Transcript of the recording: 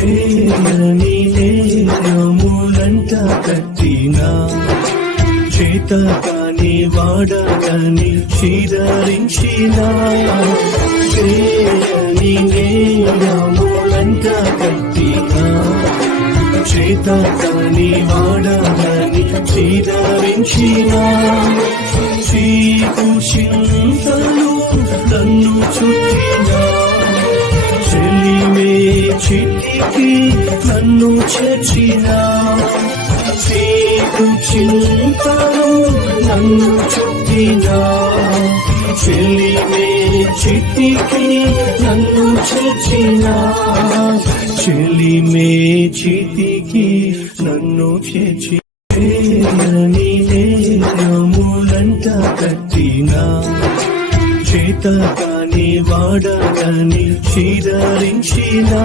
నీ నేరములంట కట్టినా చేత కాని వాడని చీదరించినా నీ నేరములంట కట్టినా చేత కాని వాడని చీదరించినా చీకు చింతలు నన్ను చుట్టినా చెలిమే చిటికి నన్ను చేర్చినా చీకు చింతలు నన్ను చుట్టినా చెలిమే చిటికి నన్ను చేర్చినా చెలిమే చిటికి నన్ను చేర్చి నీ నేరములంట కట్టినా చేత కాని వాడని చీదరించినా